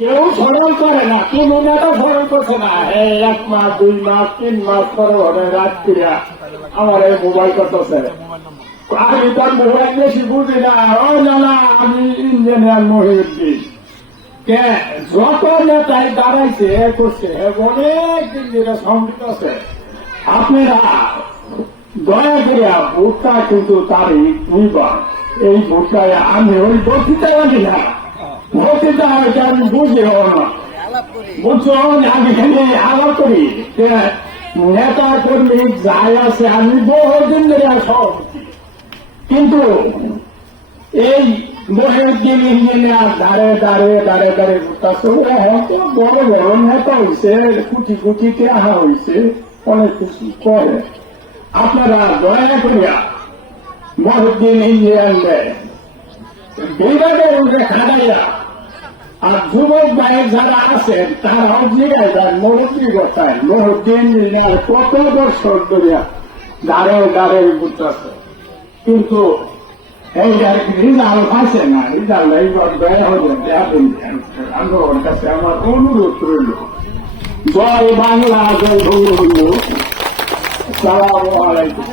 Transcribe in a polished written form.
কেউ স্মরণ করে না, কোন নেতা স্মরণ করছে না। এই 1 মাস 2 মাস 3 মাস পরে হবে রাত্রিরা আমার এই মোবাইল করতেছে। আমি তার মোবাইল বেশি বুঝি না। ও না, আমি ইঞ্জিনিয়ার মহিউদ্দিন। যত নেতাই দাঁড়াইছে করছে অনেক দিন ধরে সংগীত আছে। আপনারা দয়া করিয়া ভোটটা কিন্তু তারই নিবার। এই ভোটটায় আমি ওই বক্তৃতা বলি না, বক্তৃতা হয়তো আমি বুঝি না, বুঝছো? আমি এখানে আলাপ করি নেতা কর্মী যাই আছে, আমি বহুদিন ধরে সভাপতি। কিন্তু এই মহিউদ্দিন ইঞ্জিনিয়ার দাঁড়ে ঘুরতেছে। হয়তো বড় বড় নেতা হয়েছে, কুচি কুচি আহা হয়েছে, অনেক কিছু করে। আপনারা দয়া করিয়া মহিউদ্দিন ইঞ্জিনিয়ার বিভাগের উঠে খাটাইয়া আর যুবক ভাইয়ের যারা আছেন তারাও জিগায় যান মহিউদ্দিন কথায়। মহিউদ্দিন ইঞ্জিনিয়ার কত বছর ধরিয়া দাঁড়ে ঘুরতেছে, কিন্তু এই রিজাল্ট আছে না। রিজাল্ট এইবার দয়া হয়ে আমার কাছে আমার অনুরোধ রইল। জয় বাংলা, জয় বঙ্গবন্ধু। আসসালামু আলাইকুম।